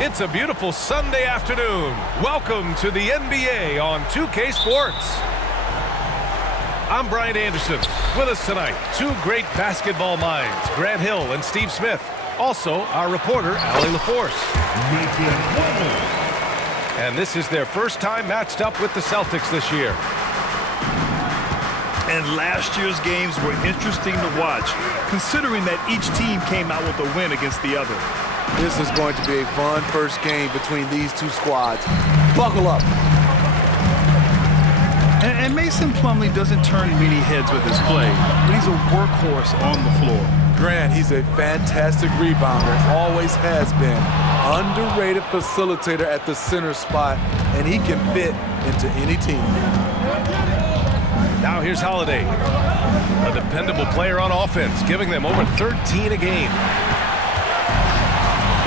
It's a beautiful Sunday afternoon. Welcome to the NBA on 2K Sports. I'm Brian Anderson. With us tonight, two great basketball minds, Grant Hill and Steve Smith. Also, our reporter, Allie LaForce. And this is their first time matched up with the Celtics this year. And last year's games were interesting to watch, considering that each team came out with a win against the other. This is going to be a fun first game between these two squads. Buckle up. And Mason Plumlee doesn't turn many heads with his play, but he's a workhorse on the floor. Grant, he's a fantastic rebounder, always has been. Underrated facilitator at the center spot, and he can fit into any team. Now here's Holiday, a dependable player on offense, giving them over 13 a game.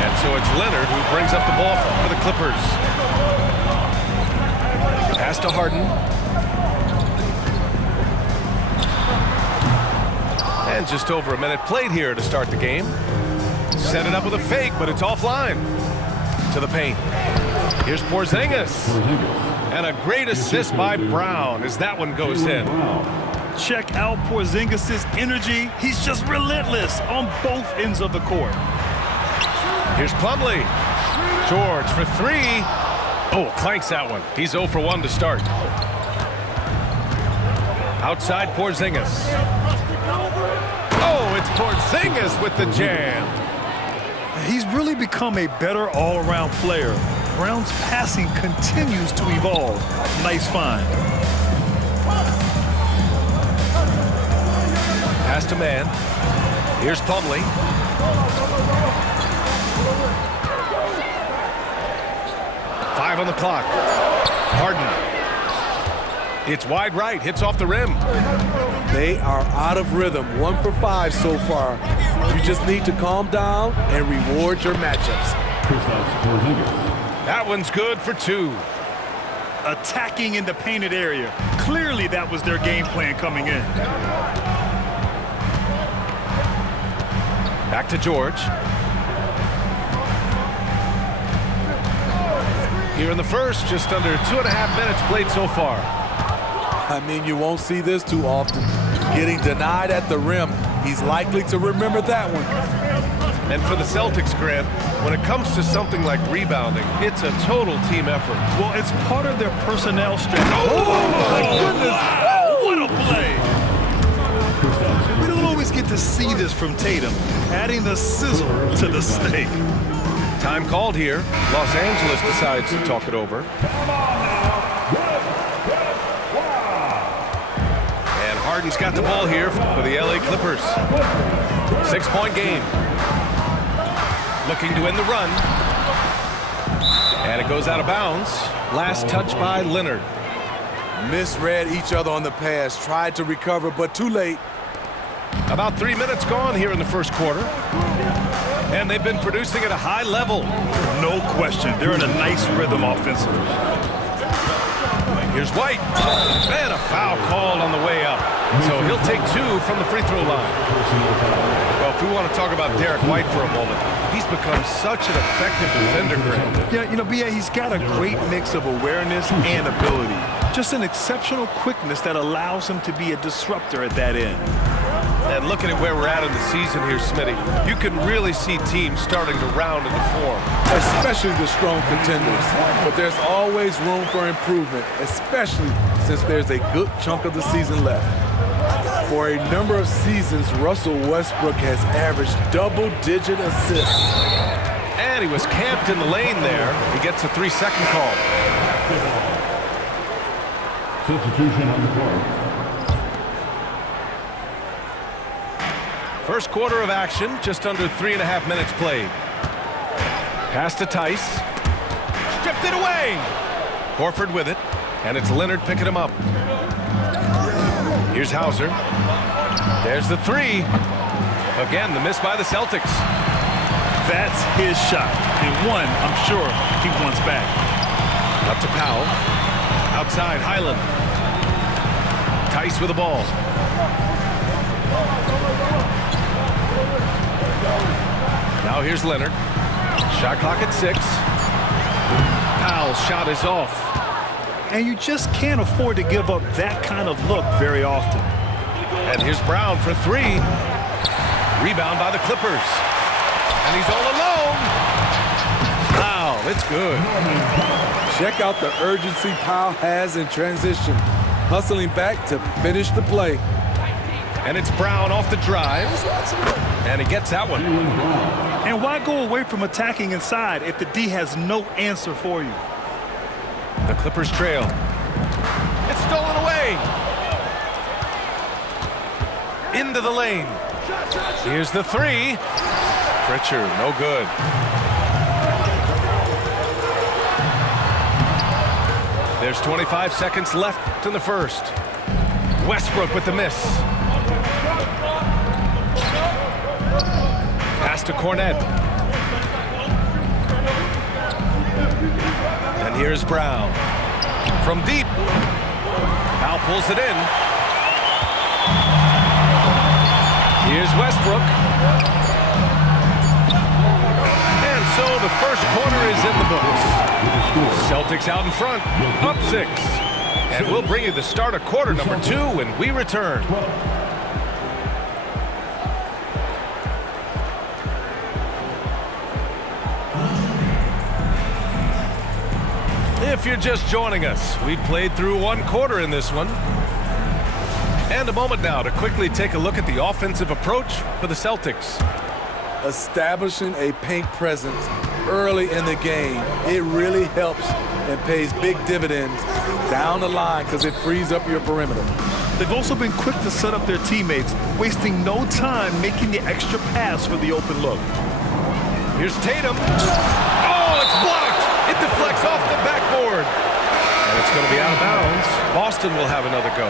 And so it's Leonard who brings up the ball for the Clippers. Pass to Harden. And just over a minute played here to start the game. Set it up with a fake, but it's offline. To the paint. Here's Porzingis. And a great assist by Brown as that one goes in. Check out Porzingis' energy. He's just relentless on both ends of the court. Here's Plumlee. George for three. Oh, clanks that one. He's 0 for 1 to start. Outside Porzingis. Oh, it's Porzingis with the jam. He's really become a better all-around player. Brown's passing continues to evolve. Nice find. Pass to man. Here's Plumlee. Five on the clock. Harden. It's wide right. Hits off the rim. They are out of rhythm. 1 for 5 so far. You just need to calm down and reward your matchups. That one's good for 2. Attacking in the painted area. Clearly that was their game plan coming in. Back to George. Here in the first, just under 2.5 minutes played so far. I mean, you won't see this too often. Getting denied at the rim. He's likely to remember that one. And for the Celtics, Grant, when it comes to something like rebounding, it's a total team effort. Well, it's part of their personnel strength. Oh my goodness! Wow, what a play! We don't always get to see this from Tatum, adding the sizzle to the steak. Time called here. Los Angeles decides to talk it over. And Harden's got the ball here for the LA Clippers. 6-point game. Looking to end the run. And it goes out of bounds. Last touch by Leonard. Misread each other on the pass. Tried to recover, but too late. About 3 minutes gone here in the first quarter. And they've been producing at a high level. No question. They're in a nice rhythm offensively. Here's White. And a foul called on the way up. So he'll take 2 from the free throw line. Well, if we want to talk about Derek White for a moment, he's become such an effective defender, Grant. Yeah, you know, B.A., he's got a great mix of awareness and ability. Just an exceptional quickness that allows him to be a disruptor at that end. And looking at where we're at in the season here, Smitty, you can really see teams starting to round into form. Especially the strong contenders. But there's always room for improvement, especially since there's a good chunk of the season left. For a number of seasons, Russell Westbrook has averaged double-digit assists. And he was camped in the lane there. He gets a 3-second call. Substitution on the court. First quarter of action, just under 3.5 minutes played. Pass to Tice. Stripped it away. Horford with it, and it's Leonard picking him up. Here's Hauser. There's the 3. Again, the miss by the Celtics. That's his shot. And one, I'm sure, he wants back. Up to Powell. Outside, Highland. Tice with the ball. Now here's Leonard. Shot clock at 6. Powell's shot is off. And you just can't afford to give up that kind of look very often. And here's Brown for 3. Rebound by the Clippers. And he's all alone. Wow, it's good. Check out the urgency Powell has in transition, hustling back to finish the play. And it's Brown off the drive. And he gets that one. And why go away from attacking inside if the D has no answer for you? The Clippers trail. It's stolen away. Into the lane. Here's the 3. Pritchard, no good. There's 25 seconds left in the first. Westbrook with the miss. Pass to Cornette. And here's Brown. From deep. Powell pulls it in. Here's Westbrook. And so the first quarter is in the books. Celtics out in front, up 6. And we'll bring you the start of quarter number 2 when we return. If you're just joining us, we played through 1 quarter in this one. And a moment now to quickly take a look at the offensive approach for the Celtics. Establishing a paint presence early in the game, it really helps and pays big dividends down the line because it frees up your perimeter. They've also been quick to set up their teammates, wasting no time making the extra pass for the open look. Here's Tatum. Oh, it's blocked. It deflects off the backboard. And it's going to be out of bounds. Boston will have another go.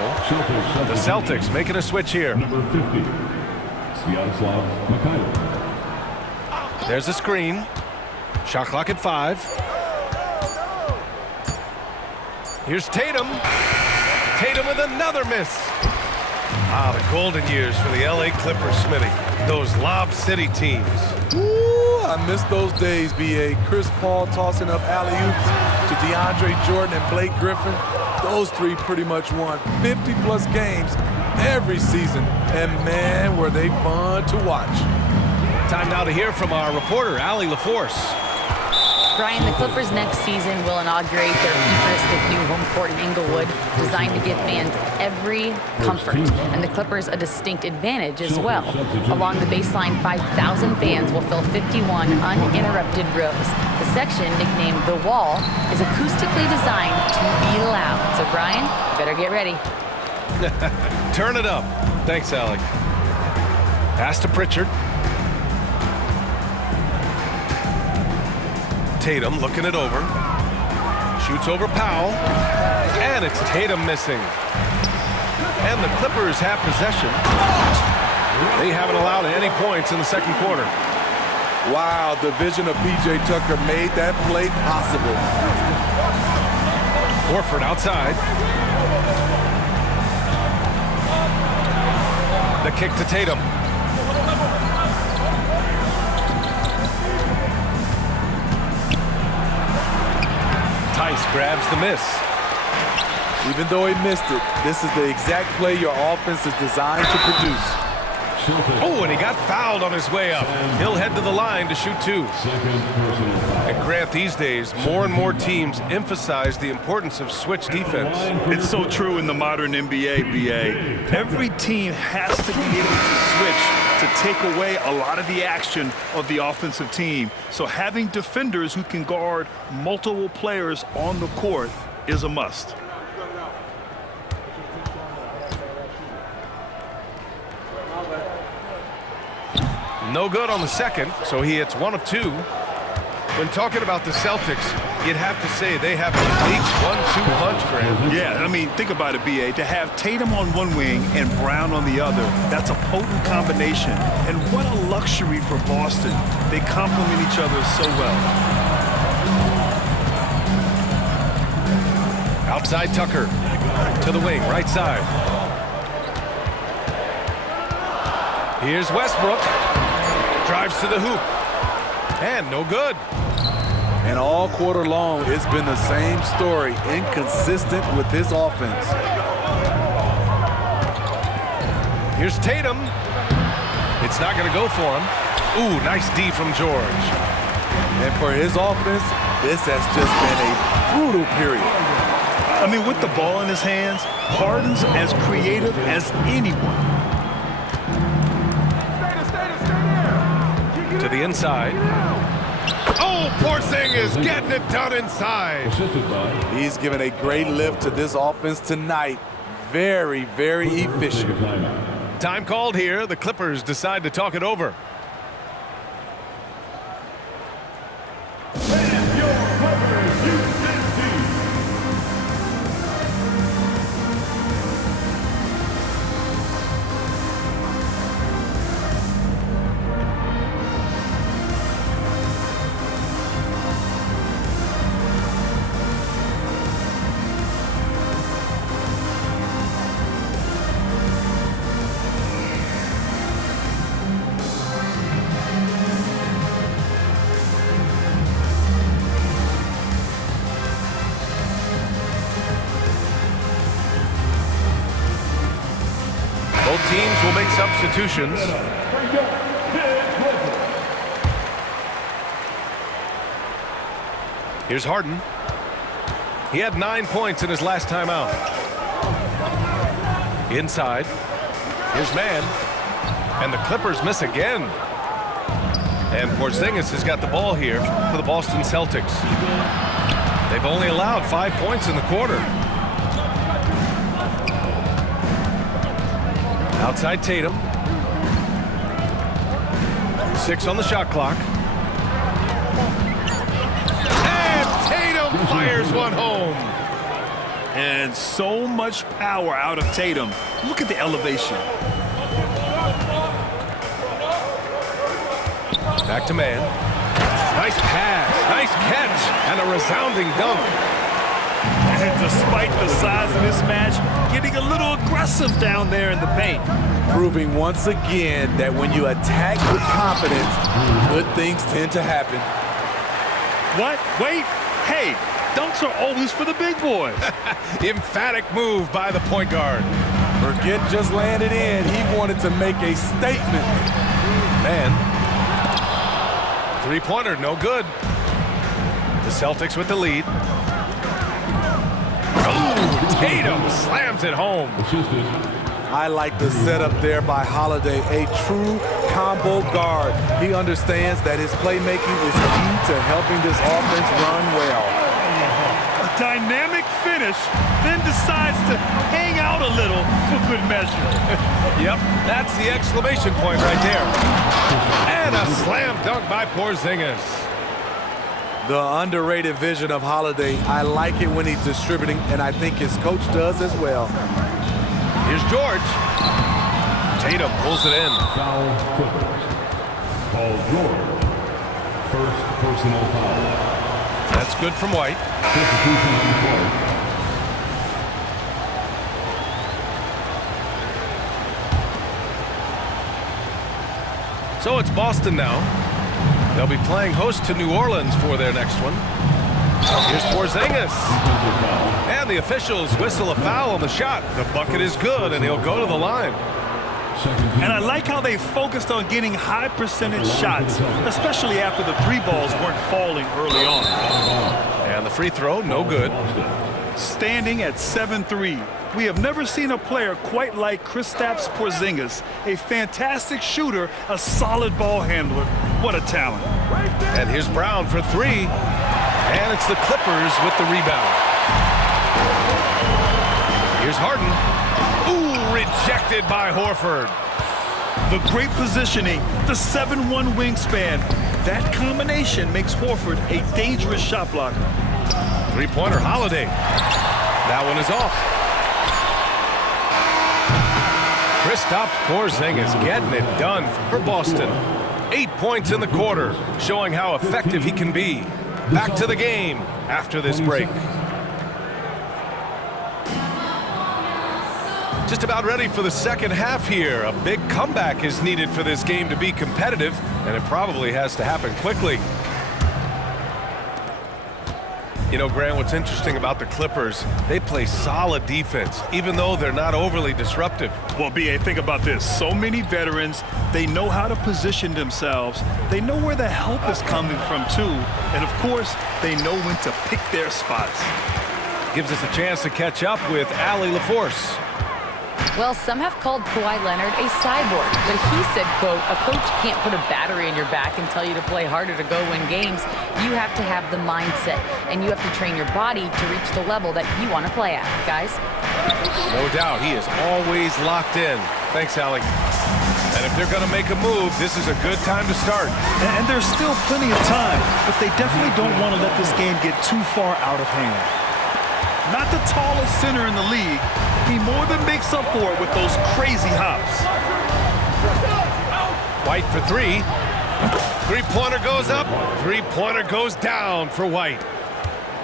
The Celtics making a switch here. Number 50, Sviatoslav Mikhailov. There's a screen. Shot clock at 5. Here's Tatum. Tatum with another miss. Ah, the golden years for the LA Clippers, Smitty. Those Lob City teams. Ooh, I miss those days, B.A. Chris Paul tossing up alley-oops to DeAndre Jordan and Blake Griffin. Those 3 pretty much won 50-plus games every season. And, man, were they fun to watch. Time now to hear from our reporter, Allie LaForce. Brian, the Clippers next season will inaugurate their futuristic new home court in Inglewood, designed to give fans every comfort, and the Clippers a distinct advantage as well. Along the baseline, 5,000 fans will fill 51 uninterrupted rows. The section, nicknamed The Wall, is acoustically designed to be loud. So, Brian, you better get ready. Turn it up. Thanks, Allie. Pass to Pritchard. Tatum looking it over. Shoots over Powell. And it's Tatum missing. And the Clippers have possession. They haven't allowed any points in the second quarter. Wow, the vision of P.J. Tucker made that play possible. Horford outside. The kick to Tatum. Tice grabs the miss. Even though he missed it, this is the exact play your offense is designed to produce. Oh, and he got fouled on his way up. He'll head to the line to shoot 2. And Grant, these days, more and more teams emphasize the importance of switch defense. It's so true in the modern NBA, BA. Every team has to be able to switch to take away a lot of the action of the offensive team. So having defenders who can guard multiple players on the court is a must. No good on the second, so he hits 1 of 2. When talking about the Celtics, you'd have to say they have a unique 1-2 punch, Grant. Yeah, I mean, think about it, B.A. To have Tatum on one wing and Brown on the other, that's a potent combination. And what a luxury for Boston. They complement each other so well. Outside Tucker to the wing, right side. Here's Westbrook. Drives to the hoop. And no good. And all quarter long, it's been the same story, inconsistent with his offense. Here's Tatum. It's not going to go for him. Ooh, nice D from George. And for his offense, this has just been a brutal period. I mean, with the ball in his hands, Harden's as creative as anyone. To the inside. Oh, Porzingis getting it done inside. Assisted by He's given a great lift to this offense tonight. Very, very efficient. timeout. Time called here. The Clippers decide to talk it over. Both teams will make substitutions. Here's Harden. He had 9 points in his last time out. Inside. Here's Mann. And the Clippers miss again. And Porzingis has got the ball here for the Boston Celtics. They've only allowed 5 points in the quarter. Outside Tatum. 6 on the shot clock. And Tatum fires one home. And so much power out of Tatum. Look at the elevation. Back to Mann. Nice pass, nice catch, and a resounding dunk. And despite the size of this match, getting a little aggressive down there in the paint. Proving once again that when you attack with confidence, good things tend to happen. What? Wait. Hey, dunks are always for the big boys. Emphatic move by the point guard. Forget just laying it in. He wanted to make a statement. Mann. Three-pointer, no good. The Celtics with the lead. Oh, Tatum slams it home. Assisted. I like the setup there by Holiday, a true combo guard. He understands that his playmaking is key to helping this offense run well. A dynamic finish, then decides to hang out a little for good measure. Yep, that's the exclamation point right there. And a slam dunk by Porzingis. The underrated vision of Holiday. I like it when he's distributing, and I think his coach does as well. Here's George. Tatum pulls it in. Foul Clippers. Paul George. First personal foul. That's good from White. Substitution on the court. So it's Boston now. They'll be playing host to New Orleans for their next one. Here's Porzingis. Defensive foul. And the officials whistle a foul on the shot. The bucket is good, and he'll go to the line. Second team. And I like how they focused on getting high percentage shots, especially after the three balls weren't falling early on. And the free throw, no good. Standing at 7-3, we have never seen a player quite like Kristaps Porzingis, a fantastic shooter, a solid ball handler. What a talent. And here's Brown for three. And it's the Clippers with the rebound. Here's Harden. Ooh, rejected by Horford. The great positioning, the 7'1" wingspan. That combination makes Horford a dangerous shot blocker. Three-pointer Holiday. That one is off. Kristaps Porzingis getting it done for Boston. 8 points in the quarter, showing how effective he can be. Back to the game after this break. Just about ready for the second half here. A big comeback is needed for this game to be competitive, and it probably has to happen quickly. You know, Grant, what's interesting about the Clippers, they play solid defense, even though they're not overly disruptive. Well, B.A., think about this. So many veterans, they know how to position themselves. They know where the help is coming from, too. And, of course, they know when to pick their spots. Gives us a chance to catch up with Allie LaForce. Well, some have called Kawhi Leonard a cyborg, but he said, quote, a coach can't put a battery in your back and tell you to play harder to go win games. You have to have the mindset, and you have to train your body to reach the level that you want to play at, guys. No doubt, he is always locked in. Thanks, Allie. And if they're going to make a move, this is a good time to start. And there's still plenty of time, but they definitely don't want to let this game get too far out of hand. Not the tallest center in the league, he more than makes up for it with those crazy hops. White for three. Three-pointer goes up. Three-pointer goes down for White.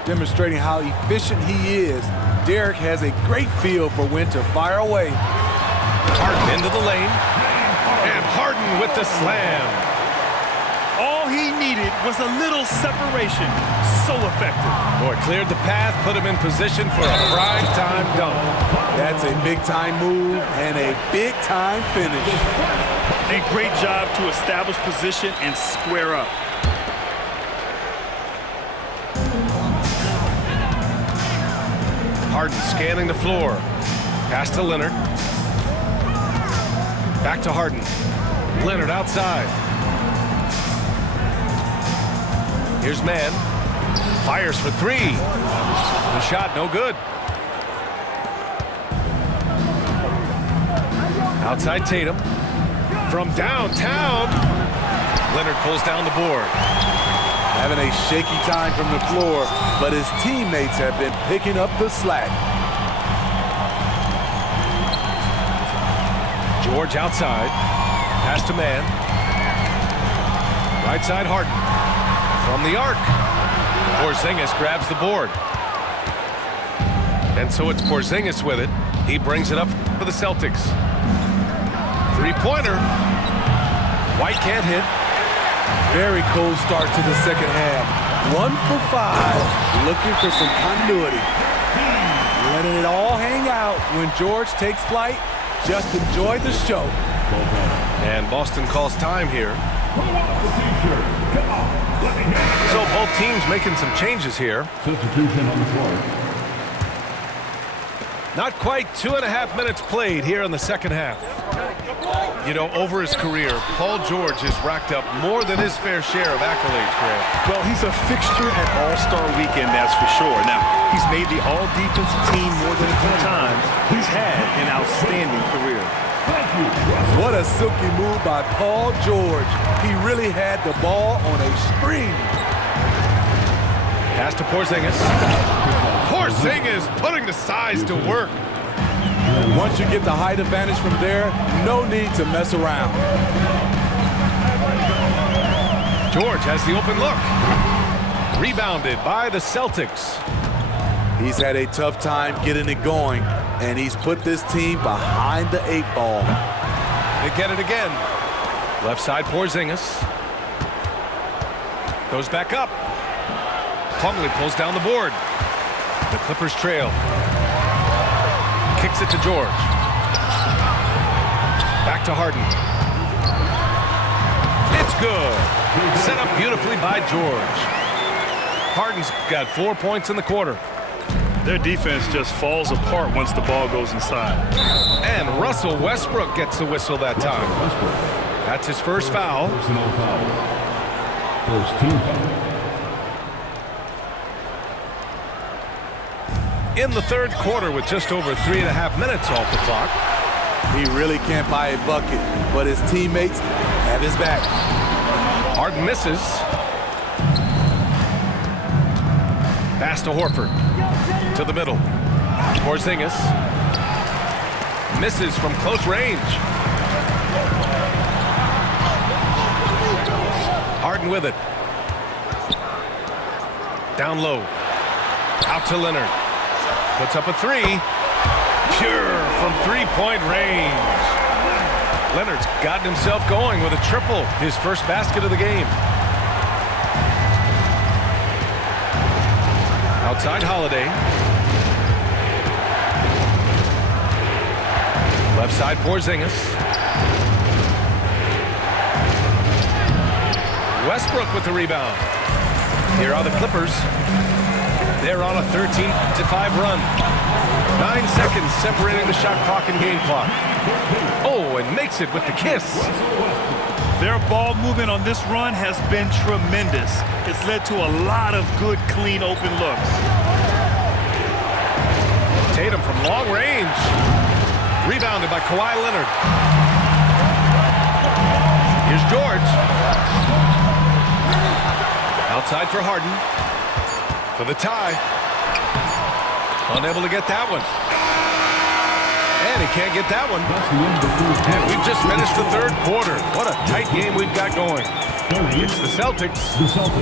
Demonstrating how efficient he is, Derek has a great feel for when to fire away. Harden into the lane. And Harden with the slam. All he needed was a little separation. So effective. Boy, cleared the path, put him in position for a prime-time dunk. That's a big-time move and a big-time finish. A great job to establish position and square up. Harden scanning the floor. Pass to Leonard. Back to Harden. Leonard outside. Here's Mann. Fires for three. The shot no good. Outside Tatum. From downtown. Leonard pulls down the board. Having a shaky time from the floor, but his teammates have been picking up the slack. George outside. Pass to Mann. Right side Harden. From the arc. Porzingis grabs the board. And so it's Porzingis with it. He brings it up for the Celtics. Three-pointer. White can't hit. Very cold start to the second half. 1 for 5, looking for some continuity. Letting it all hang out when George takes flight. Just enjoy the show. And Boston calls time here. So both teams making some changes here. Substitution on the court. Not quite 2.5 minutes played here in the second half. You know, over his career, Paul George has racked up more than his fair share of accolades, Grant. Well, he's a fixture at All-Star Weekend, that's for sure. Now, he's made the All-Defensive team more than a few times. He's had an outstanding career. What a silky move by Paul George. He really had the ball on a string. Pass to Porzingis. Porzingis putting the size to work. Once you get the height advantage from there, no need to mess around. George has the open look. Rebounded by the Celtics. He's had a tough time getting it going, and he's put this team behind the 8 ball. They get it again. Left side Porzingis. Goes back up. Plumlee pulls down the board. The Clippers trail. Kicks it to George. Back to Harden. It's good. Set up beautifully by George. Harden's got 4 points in the quarter. Their defense just falls apart once the ball goes inside. And Russell Westbrook gets the whistle that time. That's his first foul. Personal foul. First team foul. In the third quarter with just over 3.5 minutes off the clock. He really can't buy a bucket, but his teammates have his back. Harden misses. Pass to Horford. To the middle. Porzingis. Misses from close range. Harden with it. Down low. Out to Leonard. Puts up a three. Pure from three-point range. Leonard's gotten himself going with a triple, his first basket of the game. Outside Holiday. Left side Porzingis. Westbrook with the rebound. Here are the Clippers. They're on a 13-5 run. 9 seconds separating the shot clock and game clock. Oh, and makes it with the kiss. Their ball movement on this run has been tremendous. It's led to a lot of good, clean, open looks. Tatum from long range. Rebounded by Kawhi Leonard. Here's George. Outside for Harden. For the tie. Unable to get that one. And he can't get that one. And we've just finished the third quarter. What a tight game we've got going. It's the Celtics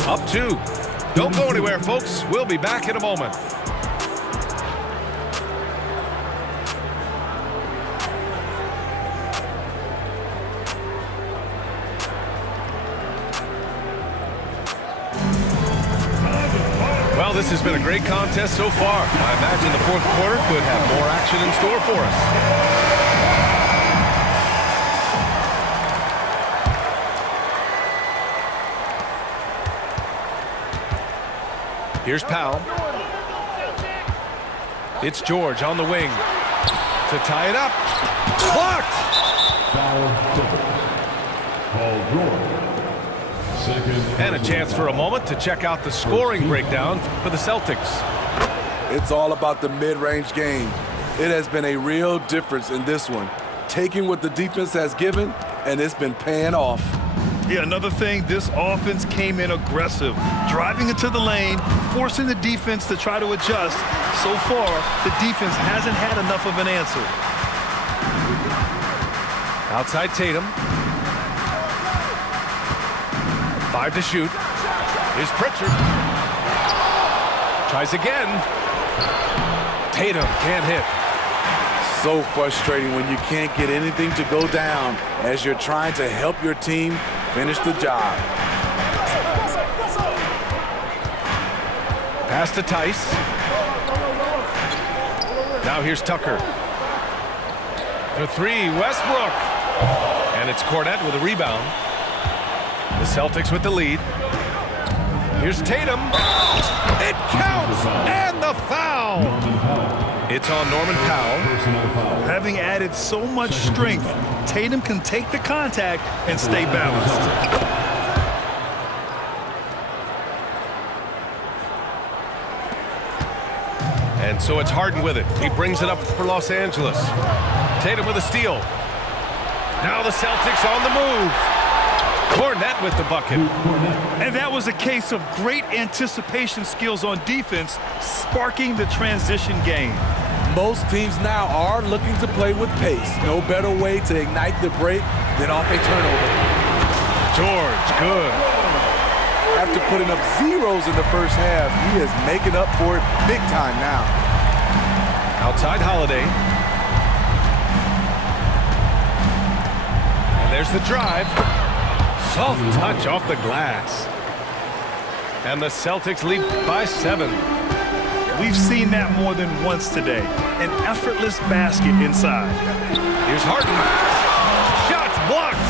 up 2. Don't go anywhere, folks. We'll be back in a moment. Well, this has been a great contest so far. I imagine the fourth quarter could have more action in store for us. Here's Powell. It's George on the wing to tie it up. Blocked! Foul Clippers. Paul George. Second. And a chance for a moment to check out the scoring breakdown for the Celtics. It's all about the mid-range game. It has been a real difference in this one. Taking what the defense has given, and it's been paying off. Yeah, another thing, this offense came in aggressive, driving into the lane, forcing the defense to try to adjust. So far, the defense hasn't had enough of an answer. Outside Tatum. 5 to shoot. Here's Pritchard. Tries again. Tatum can't hit. So frustrating when you can't get anything to go down as you're trying to help your team finish the job. Pass to Tice. Now here's Tucker. For 3, Westbrook. And it's Cornette with a rebound. The Celtics with the lead. Here's Tatum. It counts! And the foul! It's on Norman Powell. Having added so much strength, Tatum can take the contact and stay balanced. And so it's Harden with it. He brings it up for Los Angeles. Tatum with a steal. Now the Celtics on the move. Cornette with the bucket. And that was a case of great anticipation skills on defense, sparking the transition game. Most teams now are looking to play with pace. No better way to ignite the break than off a turnover. George, good. After putting up zeros in the first half, he is making up for it big time now. Outside Holiday. And there's the drive. Soft touch off the glass. And the Celtics lead by 7. We've seen that more than once today. An effortless basket inside. Here's Harden. Shots blocked.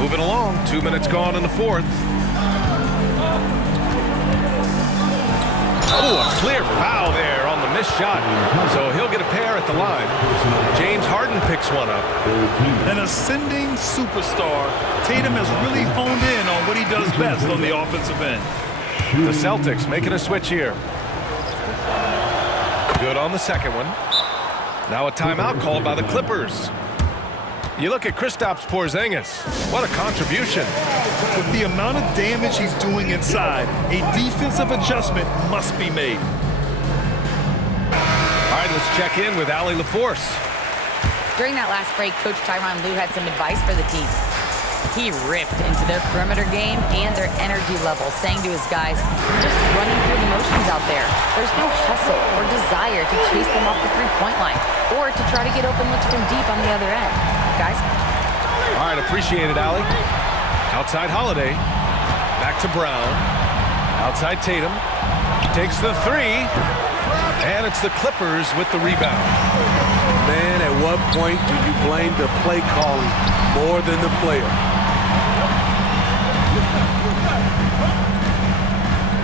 Moving along. 2 minutes gone in the fourth. Oh, a clear foul there on the missed shot. So he'll get a pair at the line. James Harden picks one up. An ascending superstar, Tatum has really honed in on what he does best on the offensive end. The Celtics making a switch here. Good on the second one. Now a timeout called by the Clippers. You look at Kristaps Porzingis. What a contribution. With the amount of damage he's doing inside, a defensive adjustment must be made. All right, let's check in with Allie LaForce. During that last break, Coach Tyronn Lue had some advice for the team. He ripped into their perimeter game and their energy level, saying to his guys, "You're just running through the motions out there. There's no hustle or desire to chase them off the three-point line or to try to get open looks from deep on the other end." Guys? All right, appreciate it, Allie. Outside Holiday. Back to Brown. Outside Tatum. Takes the three. And it's the Clippers with the rebound. Man, at what point do you blame the play calling more than the player?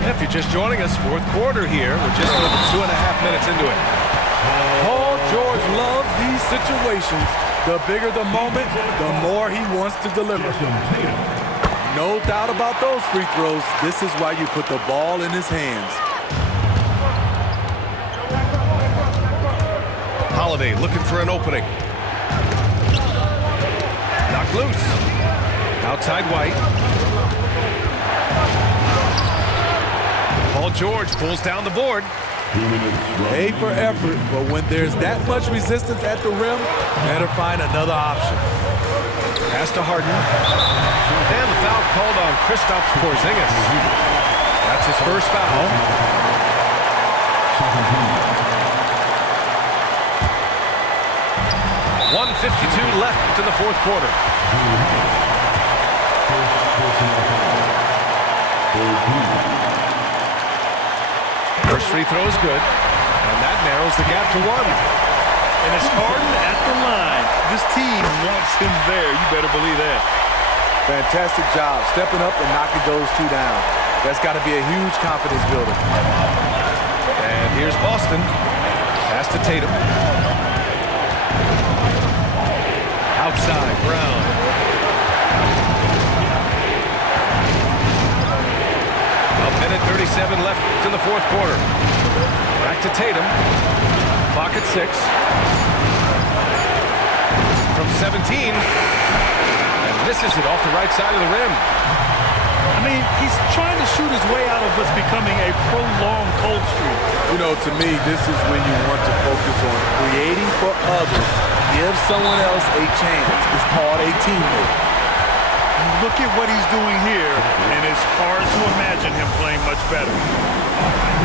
If you're just joining us, fourth quarter here. We're just over 2.5 minutes into it. Paul George loves these situations. The bigger the moment, the more he wants to deliver. No doubt about those free throws. This is why you put the ball in his hands. Holiday looking for an opening. Knocked loose. Outside White. Paul George pulls down the board. A for effort, but when there's that much resistance at the rim, better find another option. Pass to Harden. And the foul called on Kristaps Porzingis. That's his first foul. 1:52 left in the fourth quarter. First free throw is good, and that narrows the gap to one. And it's Harden at the line. This team wants him there. You better believe that. Fantastic job stepping up and knocking those two down. That's got to be a huge confidence builder. And here's Boston. Pass to Tatum. Outside, Brown. A minute 37 left in the fourth quarter. Back to Tatum. Clock at 6. From 17. And misses it off the right side of the rim. I mean, he's trying to shoot his way out of what's becoming a prolonged cold streak. You know, to me, this is when you want to focus on creating for others. Give someone else a chance. It's called a teammate. Look at what he's doing here, and it's hard to imagine him playing much better.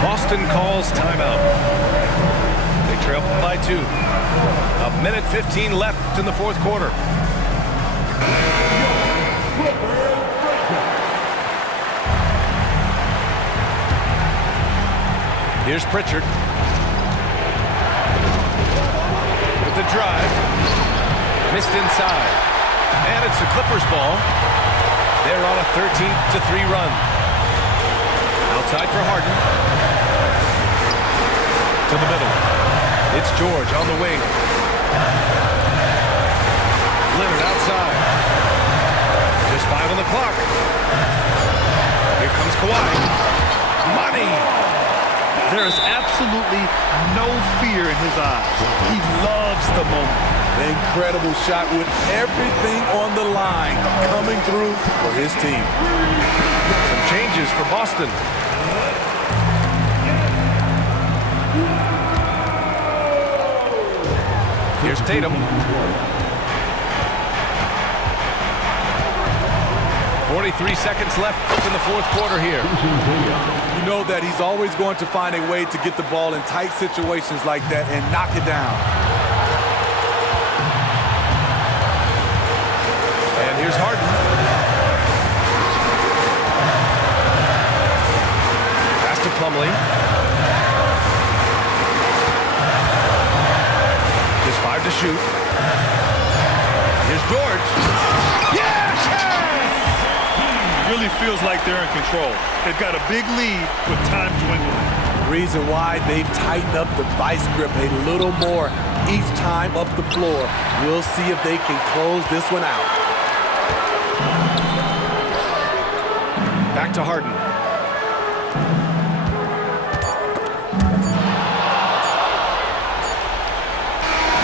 Boston calls timeout. They trail by 2. A minute 15 left in the fourth quarter. Here's Pritchard. With the drive. Missed inside. And it's the Clippers ball. They're on a 13-3 run. Outside for Harden. To the middle. It's George on the wing. Leonard outside. Just 5 on the clock. Here comes Kawhi. Money! There is absolutely no fear in his eyes. He loves the moment. An incredible shot with everything on the line coming through for his team. Some changes for Boston. Here's Tatum. 43 seconds left in the fourth quarter here. You know that he's always going to find a way to get the ball in tight situations like that and knock it down. And here's Harden. Pass to Plumlee. Just 5 to shoot. Here's George. Really feels like they're in control. They've got a big lead with time dwindling. Reason why they've tightened up the vice grip a little more each time up the floor. We'll see if they can close this one out. Back to Harden.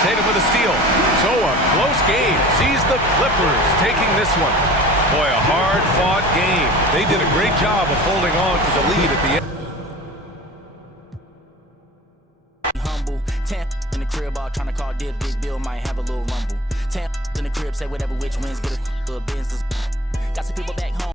Tatum with a steal. So a close game sees the Clippers taking this one. Boy, a hard-fought game. They did a great job of holding on to the lead at the end. Humble, 10 in the crib, all trying to call Div, big Bill might have a little rumble. 10 in the crib, say whatever, which wins, get a business. Got some people back home.